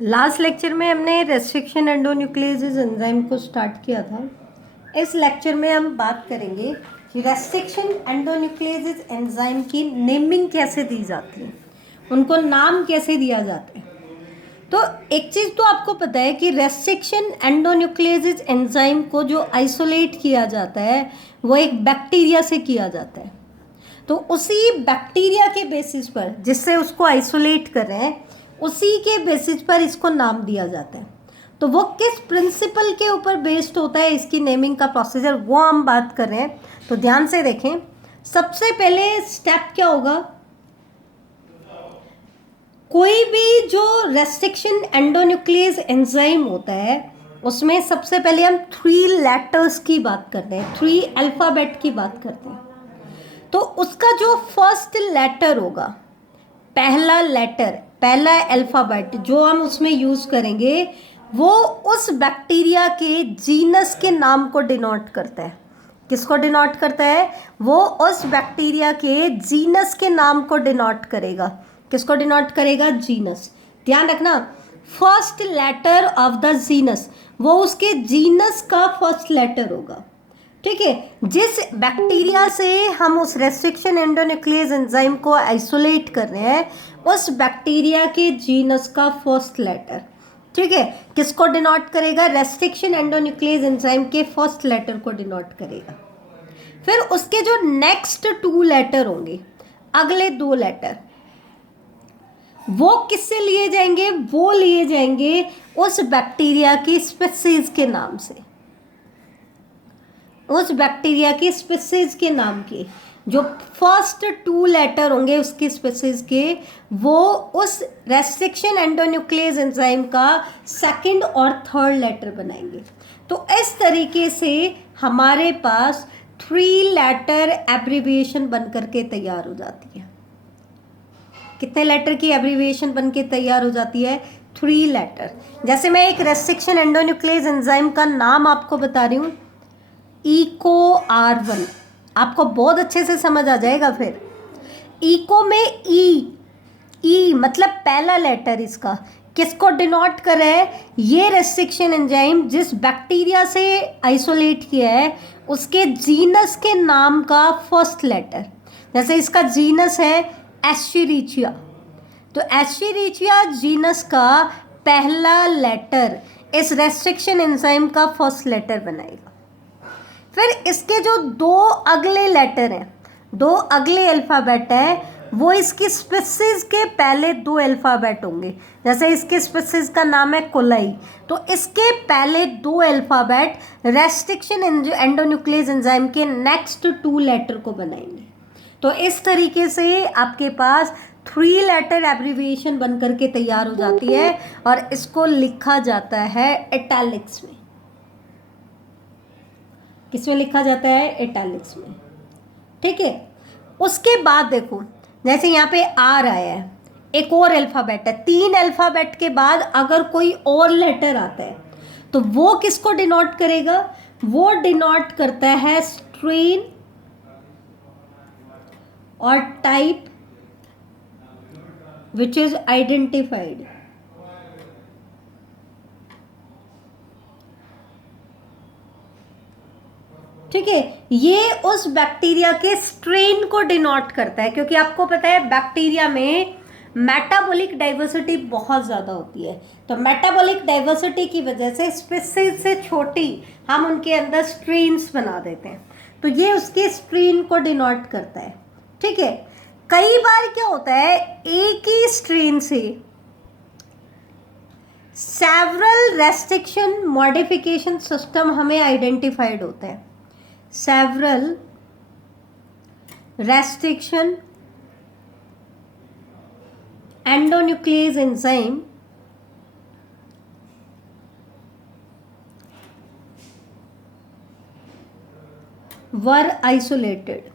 Last lecture में हमने restriction एंडोन्यूक्लियेज enzyme को स्टार्ट किया था। इस लेक्चर में हम बात करेंगे कि रेस्ट्रिक्शन एंडोन्यूक्लियेज एंजाइम की नेमिंग कैसे दी जाती है, उनको नाम कैसे दिया जाता है। तो एक चीज़ तो आपको पता है कि रेस्ट्रिक्शन एंडोन्यूक्लियेज एंजाइम को जो आइसोलेट किया जाता है वो एक बैक्टीरिया से किया जाता है। तो उसी बैक्टीरिया के बेसिस पर जिससे उसको आइसोलेट कर रहे हैं, उसी के बेसिस पर इसको नाम दिया जाता है। तो वो किस प्रिंसिपल के ऊपर बेस्ड होता है इसकी नेमिंग का प्रोसीजर, वो हम बात कर रहे हैं। तो ध्यान से देखें, सबसे पहले स्टेप क्या होगा, कोई भी जो रेस्ट्रिक्शन एंडोन्यूक्लियेज एंजाइम होता है उसमें सबसे पहले हम 3 लेटर्स की बात करते हैं, 3 अल्फ़ाबेट की बात करते हैं। तो उसका जो फर्स्ट लेटर होगा, पहला लेटर, पहला अल्फ़ाबेट जो हम उसमें यूज़ करेंगे वो उस बैक्टीरिया के जीनस के नाम को डिनोट करता है। किसको डिनोट करता है? वो उस बैक्टीरिया के जीनस के नाम को डिनोट करेगा। किसको डिनोट करेगा? जीनस। ध्यान रखना, first letter of the genus, वो उसके जीनस का फर्स्ट लेटर होगा। ठीक है, जिस बैक्टीरिया से हम उस रेस्ट्रिक्शन एंडोन्यूक्लियेज एंजाइम को आइसोलेट कर रहे हैं, उस बैक्टीरिया के जीनस का फर्स्ट लेटर, ठीक है, किसको डिनोट करेगा? रेस्ट्रिक्शन एंडोन्यूक्लियेज एंजाइम के फर्स्ट लेटर को डिनोट करेगा। फिर उसके जो नेक्स्ट 2 लेटर होंगे, अगले 2 लेटर, वो किससे लिए जाएंगे? वो लिए जाएंगे उस बैक्टीरिया की स्पीसीज के नाम से। उस बैक्टीरिया की स्पीसीज के नाम के जो फर्स्ट 2 लेटर होंगे उसकी स्पीसीज के, वो उस रेस्ट्रिक्शन एंडोन्यूक्लियेज एंजाइम का सेकंड और थर्ड लेटर बनाएंगे। तो इस तरीके से हमारे पास 3 लेटर एब्रीविएशन बन करके तैयार हो जाती है। कितने लेटर की एब्रीविएशन बन के तैयार हो जाती है? 3 लेटर। जैसे मैं एक रेस्ट्रिक्शन एंडोन्यूक्लियेज एंजाइम का नाम आपको बता रही हूँ, इको R1, आपको बहुत अच्छे से समझ आ जाएगा। फिर इको में ई मतलब पहला लेटर इसका किसको डिनोट कर रहा है? ये रेस्ट्रिक्शन एंजाइम जिस बैक्टीरिया से आइसोलेट किया है उसके जीनस के नाम का फर्स्ट लेटर। जैसे इसका जीनस है एस्चेरिचिया, तो एस्चेरिचिया जीनस का पहला लेटर इस रेस्ट्रिक्शन एंजाइम का फर्स्ट लेटर बनाएगा। फिर इसके जो 2 अगले लेटर हैं, 2 अगले अल्फ़ाबेट हैं, वो इसकी स्पीसीज के पहले 2 अल्फ़ाबेट होंगे। जैसे इसके स्पीसीज का नाम है कोलाई, तो इसके पहले 2 अल्फ़ाबेट रेस्ट्रिक्शन एंडोन्यूक्लियेज एंजाइम के नेक्स्ट 2 लेटर को बनाएंगे। तो इस तरीके से आपके पास 3 लेटर एब्रीविएशन बन करके तैयार हो जाती है और इसको लिखा जाता है इटैलिक्स में। किसमें लिखा जाता है? इटैलिक्स में। ठीक है, उसके बाद देखो, जैसे यहाँ पे आर आया है, एक और अल्फ़ाबेट है, 3 अल्फ़ाबेट के बाद अगर कोई और लेटर आता है तो वो किसको डिनोट करेगा? वो डिनोट करता है स्ट्रेन और टाइप विच इज आइडेंटिफाइड। ठीक है, ये उस बैक्टीरिया के स्ट्रेन को डिनोट करता है, क्योंकि आपको पता है बैक्टीरिया में मेटाबॉलिक डाइवर्सिटी बहुत ज़्यादा होती है। तो मेटाबॉलिक डाइवर्सिटी की वजह से स्पीसीज से छोटी हम उनके अंदर स्ट्रेन्स बना देते हैं, तो ये उसके स्ट्रेन को डिनोट करता है। ठीक है, कई बार क्या होता है, एक ही स्ट्रेन से सेवरल रेस्ट्रिक्शन मॉडिफिकेशन सिस्टम हमें आइडेंटिफाइड होते हैं। सेवरल रेस्ट्रिक्शन एंडोन्यूक्लियेज एंजाइम वर आइसोलेटेड।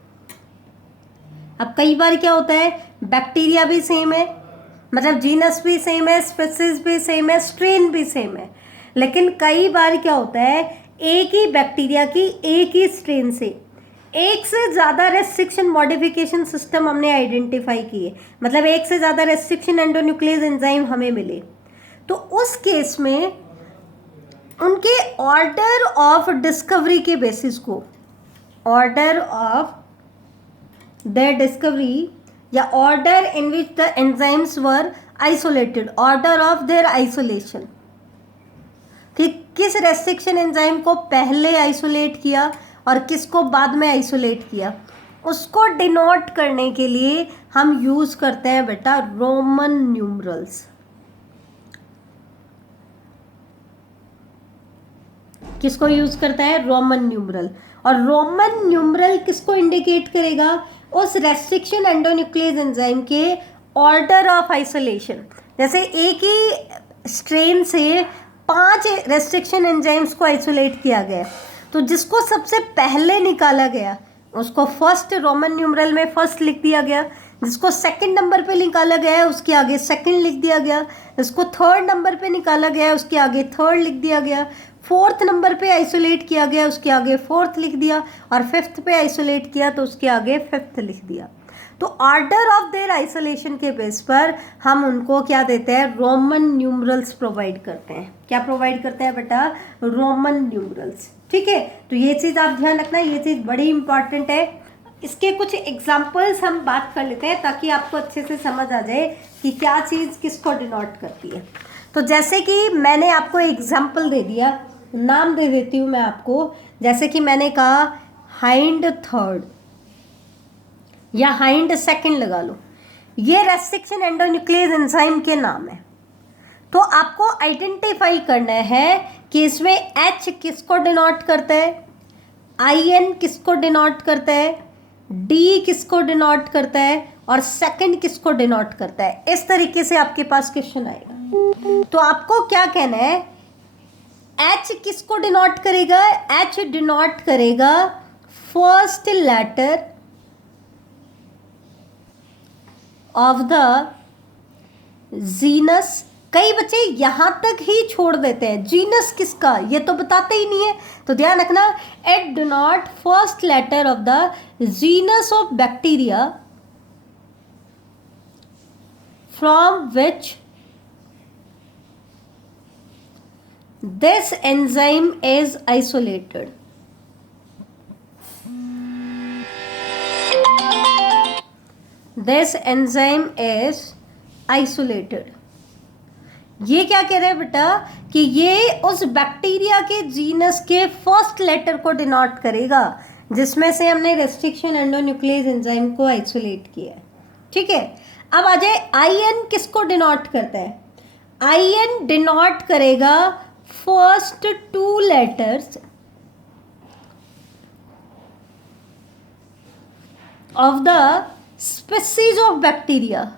अब कई बार क्या होता है, बैक्टीरिया भी सेम है, मतलब जीनस भी सेम है, स्पीसीज भी सेम है, स्ट्रेन भी सेम है, लेकिन कई बार क्या होता है, एक ही बैक्टीरिया की एक ही स्ट्रेन से एक से ज़्यादा रेस्ट्रिक्शन मॉडिफिकेशन सिस्टम हमने आइडेंटिफाई किए, मतलब एक से ज़्यादा रेस्ट्रिक्शन एंडोन्यूक्लियेज एंजाइम हमें मिले। तो उस केस में उनके ऑर्डर ऑफ डिस्कवरी के बेसिस को, ऑर्डर ऑफ देयर डिस्कवरी या order in which the enzymes were isolated, order of their isolation, कि किस रेस्ट्रिक्शन एंजाइम को पहले आइसोलेट किया और किसको बाद में आइसोलेट किया, उसको डिनोट करने के लिए हम यूज करते हैं बेटा रोमन न्यूमरल्स। किसको यूज करता है? Roman numeral. और रोमन न्यूमरल किसको इंडिकेट करेगा? उस रेस्ट्रिक्शन एंडोन्यूक्लियस एंजाइम के ऑर्डर ऑफ आइसोलेशन। जैसे एक ही स्ट्रेन से 5 रेस्ट्रिक्शन एंजाइम्स को आइसोलेट किया गया, तो जिसको सबसे पहले निकाला गया उसको फर्स्ट, रोमन न्यूमरल में फर्स्ट लिख दिया गया। जिसको सेकंड नंबर पे निकाला गया है उसके आगे सेकंड लिख दिया गया। जिसको थर्ड नंबर पे निकाला गया है उसके आगे थर्ड लिख दिया गया। फोर्थ नंबर पे आइसोलेट किया गया उसके आगे फोर्थ लिख दिया, और फिफ्थ पे आइसोलेट किया तो उसके आगे फिफ्थ लिख दिया। तो ऑर्डर ऑफ देयर आइसोलेशन के बेस पर हम उनको क्या देते हैं? रोमन न्यूमरल्स प्रोवाइड करते हैं। क्या प्रोवाइड करते हैं बेटा? Roman numerals. ठीक है, तो ये चीज़ आप ध्यान रखना, ये चीज़ बड़ी इंपॉर्टेंट है। इसके कुछ एग्जाम्पल्स हम बात कर लेते हैं ताकि आपको अच्छे से समझ आ जाए कि क्या चीज़ किसको डिनोट करती है। तो जैसे कि मैंने आपको एग्जाम्पल दे दिया, नाम दे देती हूँ मैं आपको। जैसे कि मैंने कहा हाइंड थर्ड या हाइंड सेकंड लगा लो, ये रेस्ट्रिक्शन एंडोन्यूक्लियस एंजाइम के नाम है। तो आपको आइडेंटिफाई करना है कि इसमें H किसको डिनोट करता है, IN किसको डिनोट करता है, D किसको डिनोट करता है, और सेकंड किसको डिनोट करता है। इस तरीके से आपके पास क्वेश्चन आएगा। तो आपको क्या कहना है? H किसको डिनोट करेगा? H डिनोट करेगा first letter of the genus. कई बच्चे यहां तक ही छोड़ देते हैं, जीनस किसका ये तो बताते ही नहीं है। तो ध्यान रखना, it denote first letter of the genus of bacteria from which this enzyme is isolated. This enzyme is isolated. ये क्या कह रहे हैं बेटा कि ये उस बैक्टीरिया के जीनस के फर्स्ट लेटर को डिनोट करेगा जिसमें से हमने रेस्ट्रिक्शन एंडोन्यूक्लियस एंजाइम को आइसोलेट किया है। ठीक है, अब आ जाए IN किसको डिनोट करता है? IN डिनोट करेगा first 2 letters of the species of bacteria.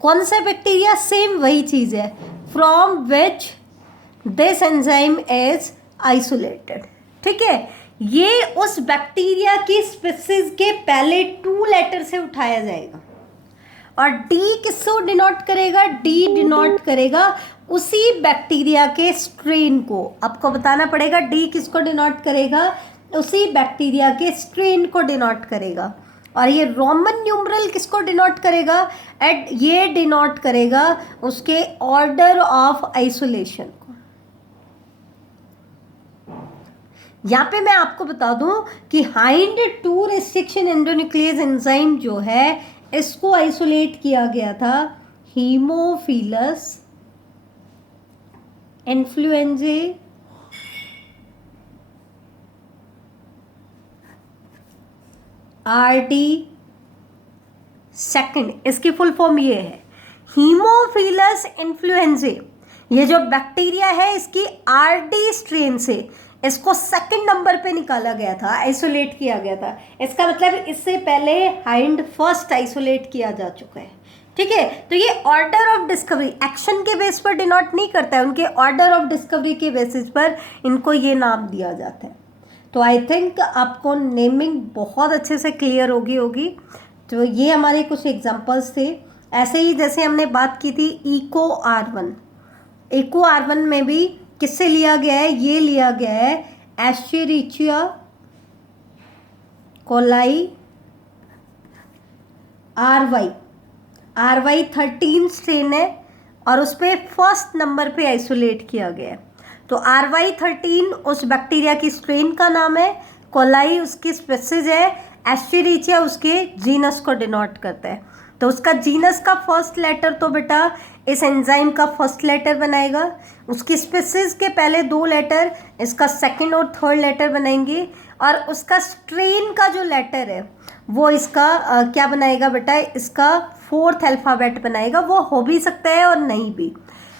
कौन सा बैक्टीरिया? सेम वही चीज है, from which this enzyme is isolated. ठीक है, ये उस बैक्टीरिया की स्पीसीज के पहले 2 लेटर से उठाया जाएगा। और D किसको डिनोट करेगा? D डिनोट करेगा उसी बैक्टीरिया के स्ट्रेन को। आपको बताना पड़ेगा D किसको डिनोट करेगा? उसी बैक्टीरिया के स्ट्रेन को डिनोट करेगा। और ये रोमन न्यूमरल किसको डिनोट करेगा? ये डिनोट करेगा उसके ऑर्डर ऑफ आइसोलेशन को। यहाँ पे मैं आपको बता दूं कि हाइंड 2 रेस्ट्रिक्शन एंडोन्यूक्लियस एंजाइम जो है इसको आइसोलेट किया गया था हीमोफिलस इन्फ्लुएंजाe RD सेकंड। इसकी फुल फॉर्म ये है हीमोफिलस इन्फ्लुएंजाe। ये जो बैक्टीरिया है इसकी RD स्ट्रेन से इसको सेकंड नंबर पे निकाला गया था, आइसोलेट किया गया था। इसका मतलब इससे पहले हाइंड फर्स्ट आइसोलेट किया जा चुका है। ठीक है, तो ये ऑर्डर ऑफ डिस्कवरी एक्शन के बेस पर डिनोट नहीं करता है, उनके ऑर्डर ऑफ डिस्कवरी के बेसिस पर इनको ये नाम दिया जाता है। तो आई थिंक आपको नेमिंग बहुत अच्छे से क्लियर होगी। तो ये हमारे कुछ एग्जांपल्स थे। ऐसे ही जैसे हमने बात की थी इको R1 में भी किससे लिया गया है? ये लिया गया है एस्चेरिचिया कोलाई RY 13 स्ट्रेन है और उस पर फर्स्ट नंबर पे आइसोलेट किया गया है। तो RY13 उस बैक्टीरिया की स्ट्रेन का नाम है, कोलाई उसकी स्पीसीज है, एस्चेरिचिया उसके जीनस को डिनोट करता है। तो उसका जीनस का फर्स्ट लेटर तो बेटा इस एंजाइम का फर्स्ट लेटर बनाएगा, उसकी स्पीसीज के पहले 2 लेटर इसका सेकंड और थर्ड लेटर बनाएंगे, और उसका स्ट्रेन का जो लेटर है वो इसका क्या बनाएगा बेटा, इसका 4th अल्फ़ाबेट बनाएगा। वो हो भी सकता है और नहीं भी,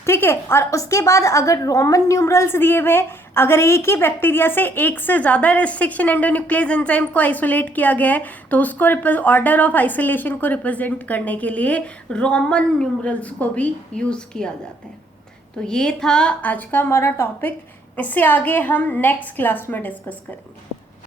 ठीक है। और उसके बाद अगर रोमन न्यूमरल्स दिए हुए हैं, अगर एक ही बैक्टीरिया से एक से ज़्यादा रेस्ट्रिक्शन एंडोन्यूक्लियस एंजाइम को आइसोलेट किया गया है तो उसको ऑर्डर ऑफ आइसोलेशन को रिप्रेजेंट करने के लिए रोमन न्यूमरल्स को भी यूज़ किया जाता है। तो ये था आज का हमारा टॉपिक। इससे आगे हम नेक्स्ट क्लास में डिस्कस करेंगे।